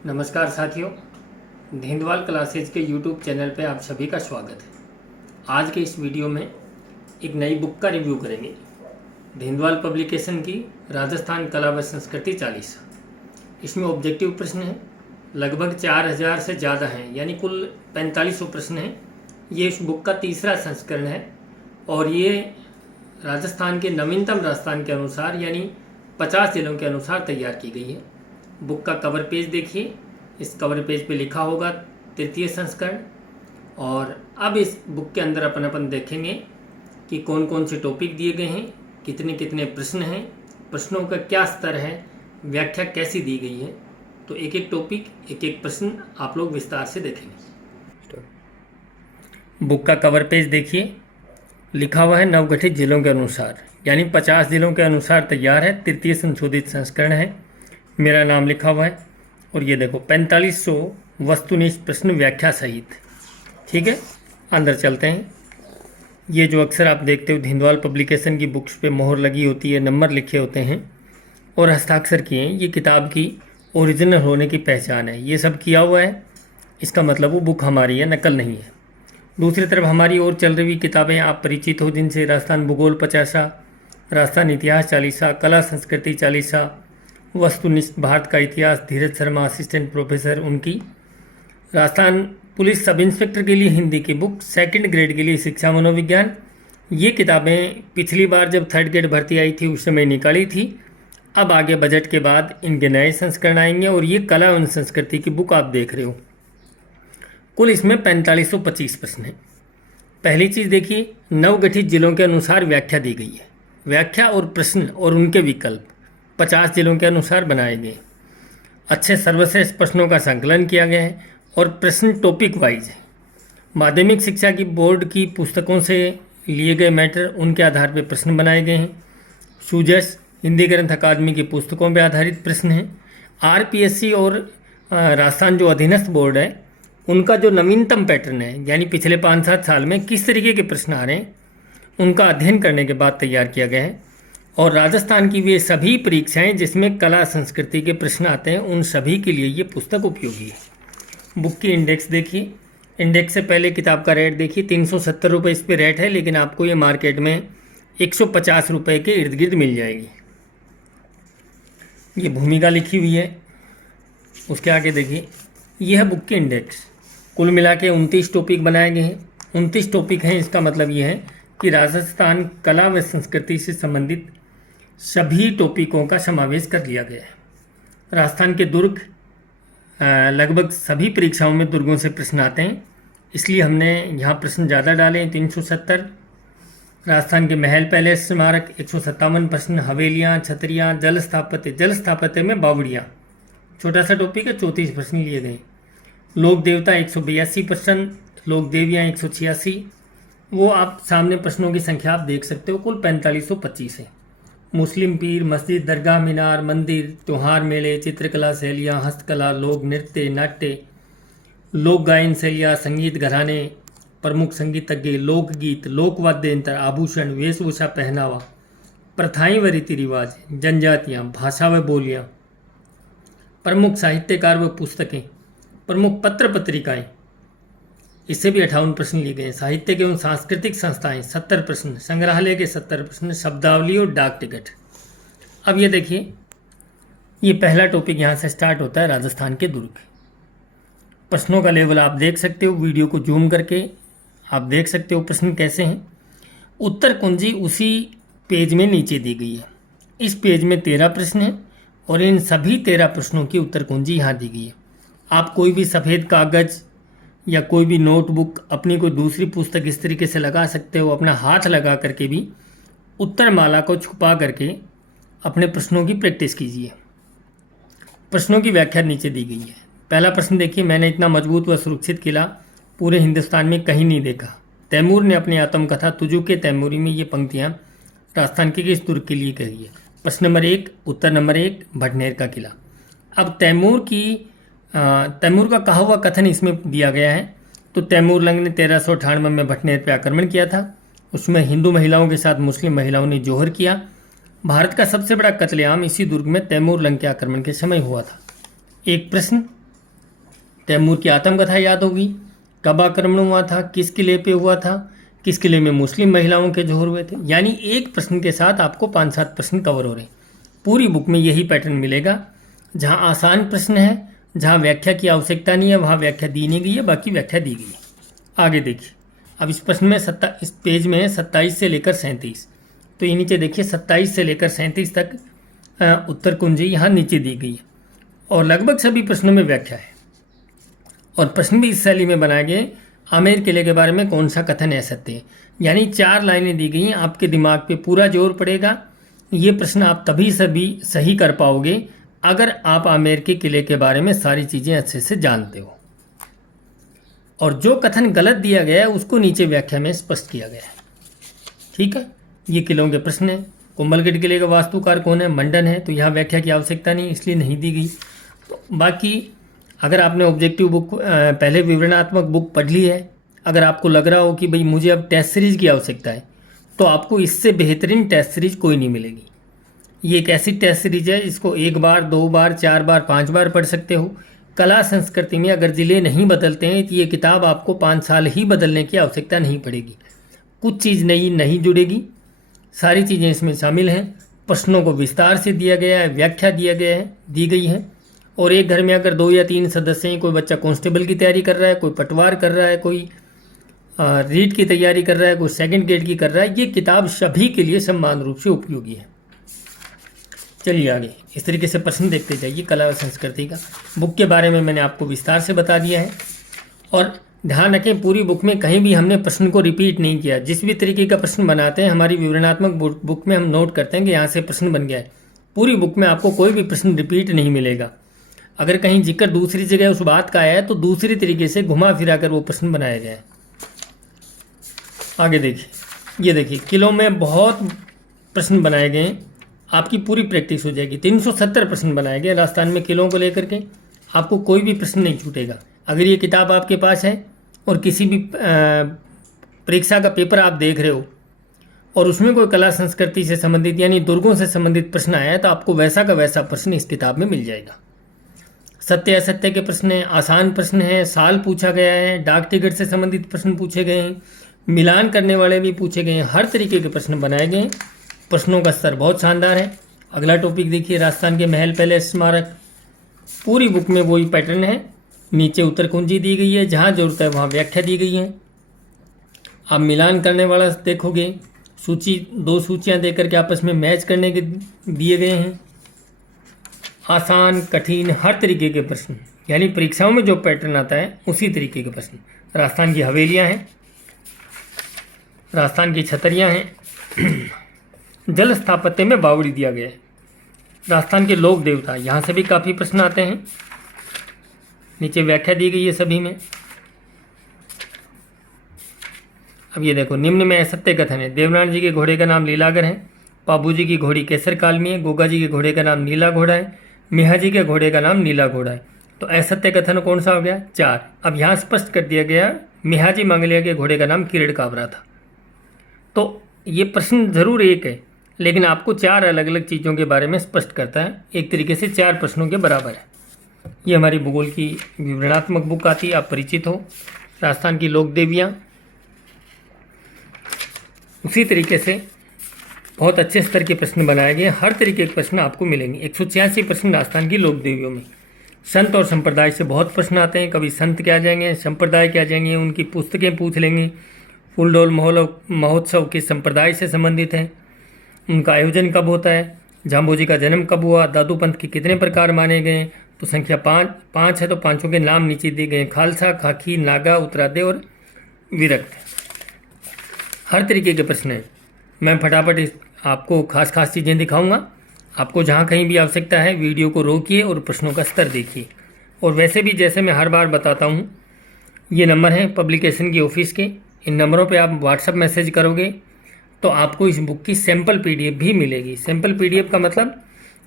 नमस्कार साथियों, धिंदवाल क्लासेज के यूट्यूब चैनल पे आप सभी का स्वागत है। आज के इस वीडियो में एक नई बुक का रिव्यू करेंगे। धिंदवाल पब्लिकेशन की राजस्थान कला व संस्कृति 40। इसमें ऑब्जेक्टिव प्रश्न हैं, लगभग 4000 से ज़्यादा हैं, यानी कुल 4500 प्रश्न हैं। ये इस बुक का तीसरा संस्करण है और ये राजस्थान के नवीनतम राजस्थान के अनुसार यानी 50 जिलों के अनुसार तैयार की गई है। बुक का कवर पेज देखिए, इस कवर पेज पे लिखा होगा तृतीय संस्करण। और अब इस बुक के अंदर अपन देखेंगे कि कौन कौन से टॉपिक दिए गए हैं, कितने कितने प्रश्न हैं, प्रश्नों का क्या स्तर है, व्याख्या कैसी दी गई है। तो एक एक टॉपिक, एक एक प्रश्न आप लोग विस्तार से देखेंगे। बुक का कवर पेज देखिए, लिखा हुआ है नवगठित जिलों के अनुसार, यानी 50 जिलों के अनुसार तैयार है। तृतीय संशोधित संस्करण है, मेरा नाम लिखा हुआ है। और ये देखो 4500 वस्तुनिष्ठ प्रश्न व्याख्या सहित। ठीक है, अंदर चलते हैं। ये जो अक्सर आप देखते हो धिंदवाल पब्लिकेशन की बुक्स पे मोहर लगी होती है, नंबर लिखे होते हैं और हस्ताक्षर किए हैं, ये किताब की ओरिजिनल होने की पहचान है। ये सब किया हुआ है, इसका मतलब वो बुक हमारी है, नकल नहीं है। दूसरी तरफ हमारी और चल रही किताबें आप परिचित हो, जिनसे राजस्थान भूगोल 50, राजस्थान इतिहास 40, कला संस्कृति 40, वस्तुनिष्ठ भारत का इतिहास धीरज शर्मा असिस्टेंट प्रोफेसर उनकी, राजस्थान पुलिस सब इंस्पेक्टर के लिए हिंदी की बुक, सेकंड ग्रेड के लिए शिक्षा मनोविज्ञान। ये किताबें पिछली बार जब थर्ड ग्रेड भर्ती आई थी उस समय निकाली थी। अब आगे बजट के बाद इनके नए संस्करण आएंगे और ये कला एवं संस्कृति की बुक आप देख रहे हो। कुल इसमें 4525 प्रश्न हैं। पहली चीज़ देखिए, नवगठित जिलों के अनुसार व्याख्या दी गई है। व्याख्या और प्रश्न और उनके विकल्प 50 जिलों के अनुसार बनाए गए। अच्छे सर्वश्रेष्ठ प्रश्नों का संकलन किया गया है और प्रश्न टॉपिक वाइज है। माध्यमिक शिक्षा की बोर्ड की पुस्तकों से लिए गए मैटर, उनके आधार पर प्रश्न बनाए गए हैं। सूजस हिंदी ग्रंथ अकादमी की पुस्तकों पर आधारित प्रश्न हैं। आरपीएससी और राजस्थान जो अधीनस्थ बोर्ड है उनका जो नवीनतम पैटर्न है, यानी पिछले 5-7 साल में किस तरीके के प्रश्न आ रहे हैं, उनका अध्ययन करने के बाद तैयार किया गया है। और राजस्थान की वे सभी परीक्षाएं जिसमें कला संस्कृति के प्रश्न आते हैं, उन सभी के लिए ये पुस्तक उपयोगी है। बुक की इंडेक्स देखिए, इंडेक्स से पहले किताब का रेट देखिए, 370 रुपये इस पर रेट है, लेकिन आपको ये मार्केट में 150 रुपये के इर्द गिर्द मिल जाएगी। ये भूमिका लिखी हुई है। उसके आगे देखिए, यह है बुक की इंडेक्स। कुल मिला के 29 टॉपिक बनाए गए हैं। 29 टॉपिक हैं, इसका मतलब ये है कि राजस्थान कला व संस्कृति से संबंधित सभी टॉपिकों का समावेश कर लिया गया है। राजस्थान के दुर्ग, लगभग सभी परीक्षाओं में दुर्गों से प्रश्न आते हैं, इसलिए हमने यहाँ प्रश्न ज़्यादा डाले हैं, 370। राजस्थान के महल पैलेस स्मारक 157 प्रश्न, हवेलियाँ, छतरियाँ, जल स्थापत्य में बावड़ियाँ, छोटा सा टॉपिक है, 34 प्रश्न लिए गए। लोक देवता 182 प्रश्न, लोक देवियाँ 186। वो आप सामने प्रश्नों की संख्या आप देख सकते हो, कुल 4525 है। मुस्लिम पीर, मस्जिद, दरगाह, मीनार, मंदिर, त्यौहार, मेले, चित्रकला शैलियाँ, हस्तकला, लोक नृत्य, नाट्य, लोक गायन शैलियाँ, संगीत घराने, प्रमुख संगीतज्ञ, लोकगीत, लोकवाद्य यंत्र, आभूषण, वेशभूषा, पहनावा, प्रथाएं व रीति रिवाज, जनजातियाँ, भाषा व बोलियाँ, प्रमुख साहित्यकार व पुस्तकें, प्रमुख पत्र पत्रिकाएं, इससे भी 58 प्रश्न लिए गए। साहित्य एवं सांस्कृतिक संस्थाएं 70 प्रश्न, संग्रहालय के 70 प्रश्न, शब्दावली और डाक टिकट। अब ये देखिए, ये पहला टॉपिक यहाँ से स्टार्ट होता है, राजस्थान के दुर्ग। प्रश्नों का लेवल आप देख सकते हो, वीडियो को जूम करके आप देख सकते हो प्रश्न कैसे हैं। उत्तर कुंजी उसी पेज में नीचे दी गई है। इस पेज में 13 प्रश्न हैं और इन सभी 13 प्रश्नों की उत्तर कुंजी यहाँ दी गई है। आप कोई भी सफ़ेद कागज़ या कोई भी नोटबुक, अपनी कोई दूसरी पुस्तक इस तरीके से लगा सकते हो, अपना हाथ लगा करके भी उत्तर माला को छुपा करके अपने प्रश्नों की प्रैक्टिस कीजिए। प्रश्नों की व्याख्या नीचे दी गई है। पहला प्रश्न देखिए, मैंने इतना मजबूत व सुरक्षित किला पूरे हिंदुस्तान में कहीं नहीं देखा। तैमूर ने अपनी आत्मकथा तुजू के तैमूरी में ये पंक्तियाँ राजस्थान के किस दुर्ग के लिए कही है। प्रश्न नंबर 1, उत्तर नंबर 1, भटनेर का किला। अब तैमूर का कहा हुआ कथन इसमें दिया गया है। तो तैमूर लंग ने 1398 में भटनेर पर आक्रमण किया था। उसमें हिंदू महिलाओं के साथ मुस्लिम महिलाओं ने जोहर किया। भारत का सबसे बड़ा कत्लेआम इसी दुर्ग में तैमूर लंग के आक्रमण के समय हुआ था। एक प्रश्न तैमूर की आत्मकथा याद होगी, कब आक्रमण हुआ था, किस किले पे हुआ था, किस किले में मुस्लिम महिलाओं के जोहर हुए थे। यानी एक प्रश्न के साथ आपको 5-7 प्रश्न कवर हो रहे हैं। पूरी बुक में यही पैटर्न मिलेगा। जहाँ आसान प्रश्न है, जहाँ व्याख्या की आवश्यकता नहीं है, वहाँ व्याख्या दी नहीं गई है, बाकी व्याख्या दी गई है। आगे देखिए, अब इस प्रश्न में इस पेज में 27 से लेकर 37, तो ये नीचे देखिए 27 से लेकर 37 तक उत्तर कुंजी यहाँ नीचे दी गई है और लगभग सभी प्रश्नों में व्याख्या है। और प्रश्न भी इस शैली में बनाए गए। आमेर किले के बारे में कौन सा कथन असत्य है, यानी 4 लाइनें दी गई हैं। आपके दिमाग पे पूरा जोर पड़ेगा। ये प्रश्न आप तभी सभी सही कर पाओगे अगर आप आमेर के किले के बारे में सारी चीज़ें अच्छे से जानते हो। और जो कथन गलत दिया गया है उसको नीचे व्याख्या में स्पष्ट किया गया है। ठीक है, ये किलों के प्रश्न है। कुंभलगढ़ किले का वास्तुकार कौन है? मंडन है, तो यहाँ व्याख्या की आवश्यकता नहीं, इसलिए नहीं दी गई। तो बाकी अगर आपने ऑब्जेक्टिव बुक पहले विवरणात्मक बुक पढ़ ली है, अगर आपको लग रहा हो कि भाई मुझे अब टेस्ट सीरीज की आवश्यकता है, तो आपको इससे बेहतरीन टेस्ट सीरीज कोई नहीं मिलेगी। ये एक ऐसी टेस्ट सीरीज है जिसको 1 बार, 2 बार, 4 बार, 5 बार पढ़ सकते हो। कला संस्कृति में अगर जिले नहीं बदलते हैं तो ये किताब आपको 5 साल ही बदलने की आवश्यकता नहीं पड़ेगी। कुछ चीज़ नई नहीं जुड़ेगी, सारी चीज़ें इसमें शामिल हैं। प्रश्नों को विस्तार से दिया गया है, व्याख्या दी गई है। और एक घर में अगर 2 या 3 सदस्य हैं, कोई बच्चा कांस्टेबल की तैयारी कर रहा है, कोई पटवार कर रहा है, कोई रीट की तैयारी कर रहा है, कोई सेकंड ग्रेड की कर रहा है, ये किताब सभी के लिए समान रूप से उपयोगी है। चलिए आगे इस तरीके से प्रश्न देखते जाइए। कला और संस्कृति का बुक के बारे में मैंने आपको विस्तार से बता दिया है। और ध्यान रखें, पूरी बुक में कहीं भी हमने प्रश्न को रिपीट नहीं किया। जिस भी तरीके का प्रश्न बनाते हैं हमारी विवरणात्मक बुक में हम नोट करते हैं कि यहाँ से प्रश्न बन गया है। पूरी बुक में आपको कोई भी प्रश्न रिपीट नहीं मिलेगा। अगर कहीं जिक्र दूसरी जगह उस बात का है तो दूसरी तरीके से घुमा फिरा कर वो प्रश्न बनाया गया है। आगे देखिए, ये देखिए किलों में बहुत प्रश्न बनाए गए हैं। आपकी पूरी प्रैक्टिस हो जाएगी। 370 प्रश्न बनाए गए राजस्थान में किलों को लेकर के। आपको कोई भी प्रश्न नहीं छूटेगा। अगर ये किताब आपके पास है और किसी भी परीक्षा का पेपर आप देख रहे हो और उसमें कोई कला संस्कृति से संबंधित यानी दुर्गों से संबंधित प्रश्न आया है, तो आपको वैसा का वैसा प्रश्न इस किताब में मिल जाएगा। सत्य असत्य के प्रश्न हैं, आसान प्रश्न हैं, साल पूछा गया है, डाक टिकट से संबंधित प्रश्न पूछे गए हैं, मिलान करने वाले भी पूछे गए हैं। हर तरीके के प्रश्न बनाए गए हैं। प्रश्नों का स्तर बहुत शानदार है। अगला टॉपिक देखिए, राजस्थान के महल पैलेस स्मारक। पूरी बुक में वही पैटर्न है। नीचे उत्तर कुंजी दी गई है, जहाँ जरूरत है वहाँ व्याख्या दी गई है। आप मिलान करने वाला देखोगे, सूची 2 सूचियाँ देकर के आपस में मैच करने के दिए गए हैं। आसान, कठिन, हर तरीके के प्रश्न, यानी परीक्षाओं में जो पैटर्न आता है उसी तरीके के प्रश्न। राजस्थान की हवेलियाँ हैं, राजस्थान की छतरियाँ हैं। जल स्थापत्य में बावड़ी दिया गया है। राजस्थान के लोक देवता, यहाँ से भी काफ़ी प्रश्न आते हैं। नीचे व्याख्या दी गई है सभी में। अब ये देखो, निम्न में असत्य कथन है। देवनारायण जी के घोड़े का नाम लीलागर है, पाबू जी की घोड़ी केसर काल में है, गोगा जी के घोड़े का नाम नीला घोड़ा है, मिहा जी के घोड़े का नाम नीला घोड़ा है। तो असत्य कथन कौन सा हो गया? 4। अब यहाँ स्पष्ट कर दिया गया, मिहा जी मंगलिया के घोड़े का नाम किरण काबरा था। तो ये प्रश्न जरूर एक है, लेकिन आपको 4 अलग अलग चीज़ों के बारे में स्पष्ट करता है। एक तरीके से 4 प्रश्नों के बराबर है। ये हमारी भूगोल की विवरणात्मक बुक आती है, आप परिचित हो। राजस्थान की लोक देवियाँ, उसी तरीके से बहुत अच्छे स्तर के प्रश्न बनाए गए। हर तरीके के प्रश्न आपको मिलेंगे। 186 प्रश्न राजस्थान की लोक देवियों में। संत और संप्रदाय से बहुत प्रश्न आते हैं। कभी संत क्या जाएंगे, संप्रदाय क्या जाएंगे, उनकी पुस्तकें पूछ लेंगे। फूलडोल महोत्सव किस संप्रदाय से संबंधित है, उनका आयोजन कब होता है, जाम्बू जी का जन्म कब हुआ, दादू पंथ के कितने प्रकार माने गए। तो संख्या 5 है, तो 5 के नाम नीचे दिए गए। खालसा, खाकी, नागा, उत्तरादे और विरक्त। हर तरीके के प्रश्न हैं। मैं फटाफट आपको खास चीज़ें दिखाऊंगा। आपको जहाँ कहीं भी आवश्यकता है वीडियो को रोकिए और प्रश्नों का स्तर देखिए। और वैसे भी जैसे मैं हर बार बताता हूँ, ये नंबर हैं पब्लिकेशन की ऑफिस के। इन नंबरों पे आप व्हाट्सएप मैसेज करोगे तो आपको इस बुक की सैम्पल पीडीएफ भी मिलेगी। सैम्पल पीडीएफ का मतलब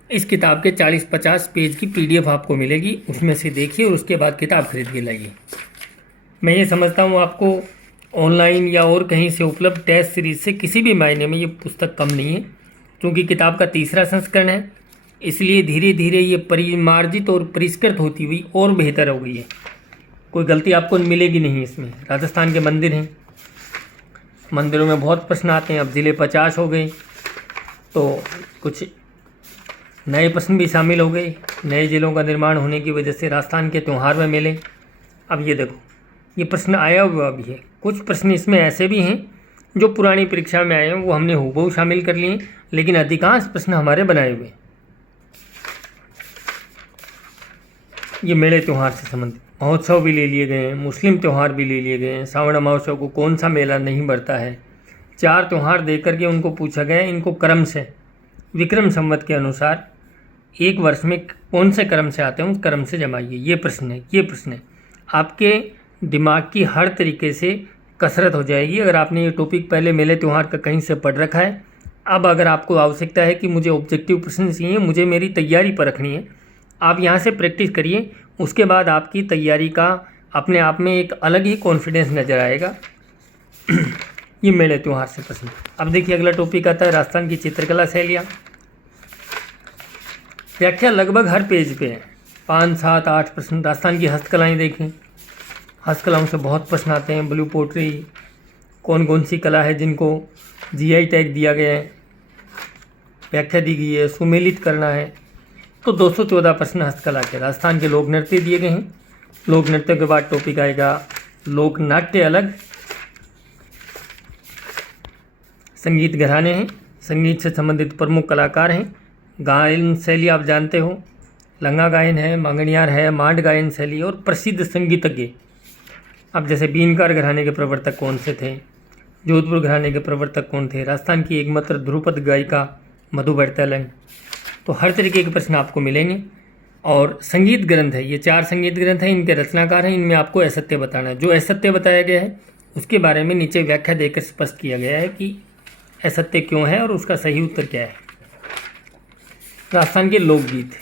इस किताब के 40-50 पेज की पीडीएफ आपको मिलेगी। उसमें से देखिए और उसके बाद किताब खरीद के लाइए। मैं ये समझता हूँ आपको ऑनलाइन या और कहीं से उपलब्ध टेस्ट सीरीज से किसी भी मायने में ये पुस्तक कम नहीं है, क्योंकि किताब का 3रा संस्करण है। इसलिए धीरे धीरे ये परिमार्जित और परिष्कृत होती हुई और बेहतर हो गई है। कोई गलती आपको मिलेगी नहीं इसमें। राजस्थान के मंदिर हैं, मंदिरों में बहुत प्रश्न आते हैं। अब ज़िले 50 हो गए तो कुछ नए प्रश्न भी शामिल हो गए। नए ज़िलों का निर्माण होने की वजह से राजस्थान के त्यौहार में मिले। अब ये देखो, ये प्रश्न आया हुआ भी है। कुछ प्रश्न इसमें ऐसे भी हैं जो पुरानी परीक्षा में आए हैं, वो हमने हूबहू शामिल कर लिए, लेकिन अधिकांश प्रश्न हमारे बनाए हुए हैं। ये मेले त्यौहार से संबंधित महोत्सव भी ले लिए गए हैं, मुस्लिम त्यौहार भी ले लिए गए हैं। श्रावण महोत्सव को कौन सा मेला नहीं बढ़ता है। 4 त्यौहार दे करके उनको पूछा गया, इनको क्रम से विक्रम संवत के अनुसार एक वर्ष में कौन से क्रम से आते हैं उस क्रम से जमाइए। ये प्रश्न है। आपके दिमाग की हर तरीके से कसरत हो जाएगी अगर आपने ये टॉपिक पहले मेले त्यौहार का कहीं से पढ़ रखा है। अब अगर आपको आवश्यकता है कि मुझे ऑब्जेक्टिव प्रश्न चाहिए, मुझे मेरी तैयारी परखनी है, आप यहाँ से प्रैक्टिस करिए। उसके बाद आपकी तैयारी का अपने आप में एक अलग ही कॉन्फिडेंस नज़र आएगा। ये मेले त्यौहार से प्रश्न। अब देखिए अगला टॉपिक आता है राजस्थान की चित्रकला शैलियाँ। व्याख्या लगभग हर पेज पे है, 5, 7, 8 प्रश्न। राजस्थान की हस्तकलाएँ देखें, हस्तकलाओं से बहुत प्रश्न आते हैं। ब्लू पोट्री, कौन कौन सी कला है जिनको जीआई टैग दिया गया है, व्याख्या दी गई है। सुमेलित करना है तो 214 प्रश्न हस्तकला के। राजस्थान के लोक नृत्य दिए गए हैं। लोक नृत्य के बाद टॉपिक आएगा लोक नाट्य अलग। संगीत घराने हैं, संगीत से संबंधित प्रमुख कलाकार हैं। गायन शैली आप जानते हो, लंगा गायन है, मांगणियार है, मांड गायन शैली और प्रसिद्ध संगीतज्ञ। अब जैसे बीनकार घराने के प्रवर्तक कौन से थे, जोधपुर घराने के प्रवर्तक कौन थे, राजस्थान की एकमात्र ध्रुपद गायिका मधु बड़तैलन। तो हर तरीके के प्रश्न आपको मिलेंगे। और संगीत ग्रंथ है, ये 4 संगीत ग्रंथ हैं, इनके रचनाकार हैं। इनमें आपको असत्य बताना है। जो असत्य बताया गया है उसके बारे में नीचे व्याख्या देकर स्पष्ट किया गया है कि असत्य क्यों है और उसका सही उत्तर क्या है। राजस्थान के लोकगीत,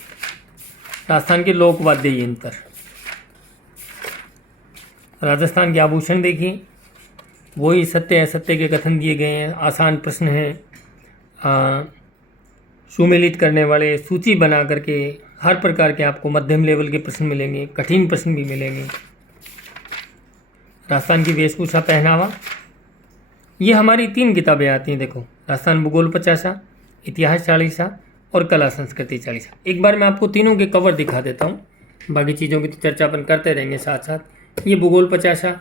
राजस्थान के लोक वाद्य यंत्र, राजस्थान के आभूषण देखिए, वही सत्य असत्य के कथन दिए गए हैं। आसान प्रश्न हैं, सुमेलित करने वाले, सूची बना करके हर प्रकार के आपको मध्यम लेवल के प्रश्न मिलेंगे, कठिन प्रश्न भी मिलेंगे। राजस्थान की वेशभूषा पहनावा, ये हमारी 3 किताबें आती हैं। देखो, राजस्थान भूगोल 50, इतिहास 40 और कला संस्कृति 40। एक बार मैं आपको तीनों के कवर दिखा देता हूँ, बाकी चीज़ों की तो चर्चा अपन करते रहेंगे साथ साथ। ये भूगोल 50,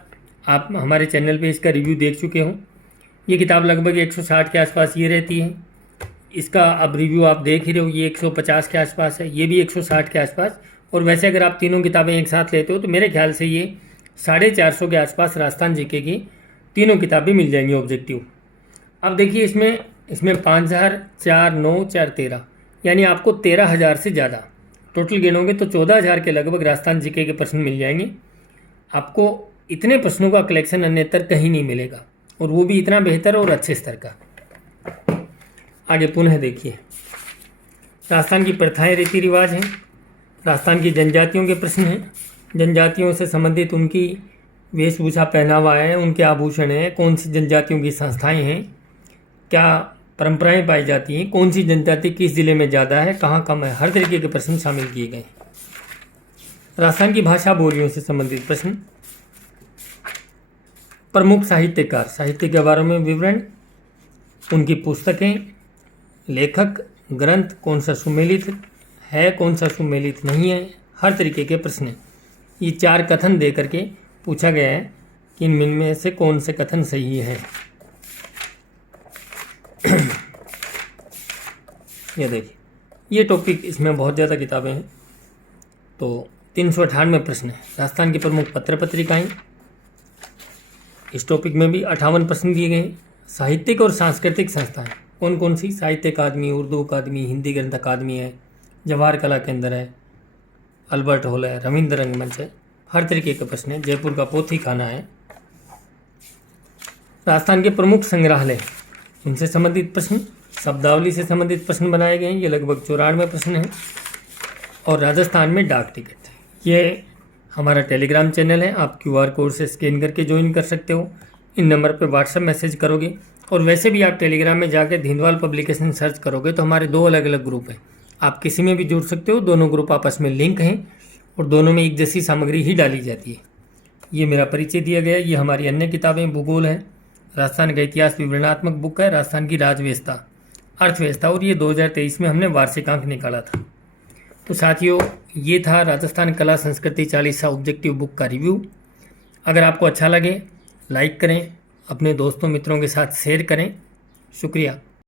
आप हमारे चैनल पे इसका रिव्यू देख चुके हो। ये किताब लगभग 160 के आसपास ये रहती है। इसका अब रिव्यू आप देख ही रहे हो, ये 150 के आसपास है, ये भी 160 के आसपास। और वैसे अगर आप तीनों किताबें एक साथ लेते हो तो मेरे ख्याल से ये 450 के आसपास राजस्थान जीके की तीनों किताबें मिल जाएंगी ऑब्जेक्टिव। अब देखिए इसमें 5000, 4, 9, 4, 13, यानी आपको 13,000 से ज़्यादा टोटल गिनोगे तो 14,000 के लगभग राजस्थान जीके के प्रश्न मिल जाएंगे। आपको इतने प्रश्नों का कलेक्शन अन्यत्र कहीं नहीं मिलेगा, और वो भी इतना बेहतर और अच्छे स्तर का। आगे पुनः देखिए, राजस्थान की प्रथाएं, रीति रिवाज हैं। राजस्थान की जनजातियों के प्रश्न हैं, जनजातियों से संबंधित उनकी वेशभूषा पहनावा है, उनके आभूषण हैं, कौन सी जनजातियों की संस्थाएं हैं, क्या परंपराएं पाई जाती हैं, कौन सी जनजाति किस जिले में ज़्यादा है, कहाँ कम है, हर तरीके के प्रश्न शामिल किए गए। राजस्थान की भाषा बोलियों से संबंधित प्रश्न, प्रमुख साहित्यकार, साहित्य के बारे में विवरण, उनकी पुस्तकें, लेखक, ग्रंथ, कौन सा सुमेलित है, कौन सा सुमेलित नहीं है, हर तरीके के प्रश्न। ये 4 कथन दे करके पूछा गया है कि इनमें से कौन से कथन सही है। ये देखिए, ये टॉपिक, इसमें बहुत ज़्यादा किताबें हैं, तो 398 प्रश्न है। राजस्थान की प्रमुख पत्र पत्रिकाएँ, इस टॉपिक में भी 58 प्रश्न दिए गए हैं। साहित्यिक और सांस्कृतिक संस्थाएं कौन कौन सी, साहित्य अकादमी, उर्दू अकादमी, हिंदी ग्रंथ अकादमी है, जवाहर कला केंद्र है, अल्बर्ट हॉल है, रविंद्र रंगमंच है, हर तरीके के प्रश्न है। जयपुर का पोथी खाना है। राजस्थान के प्रमुख संग्रहालय, उनसे संबंधित प्रश्न, शब्दावली से संबंधित प्रश्न बनाए गए हैं, ये लगभग 94 प्रश्न हैं। और राजस्थान में डाक टिकट, ये हमारा टेलीग्राम चैनल है, आप QR कोड से स्कैन करके ज्वाइन कर सकते हो। इन नंबर पर व्हाट्सएप मैसेज करोगे, और वैसे भी आप टेलीग्राम में जाकर धिंदवाल पब्लिकेशन सर्च करोगे तो हमारे 2 अलग अलग ग्रुप हैं, आप किसी में भी जुड़ सकते हो। दोनों ग्रुप आपस में लिंक हैं और दोनों में एक जैसी सामग्री ही डाली जाती है। ये मेरा परिचय दिया गया। ये हमारी अन्य किताबें भूगोल है, राजस्थान का इतिहास विवरणात्मक बुक है, राजस्थान की राजव्यवस्था, अर्थव्यवस्था, और ये 2023 में हमने वार्षिकांक निकाला था। तो साथियों, ये था राजस्थान कला संस्कृति 40 ऑब्जेक्टिव बुक का रिव्यू। अगर आपको अच्छा लगे लाइक करें, अपने दोस्तों मित्रों के साथ शेयर करें। शुक्रिया।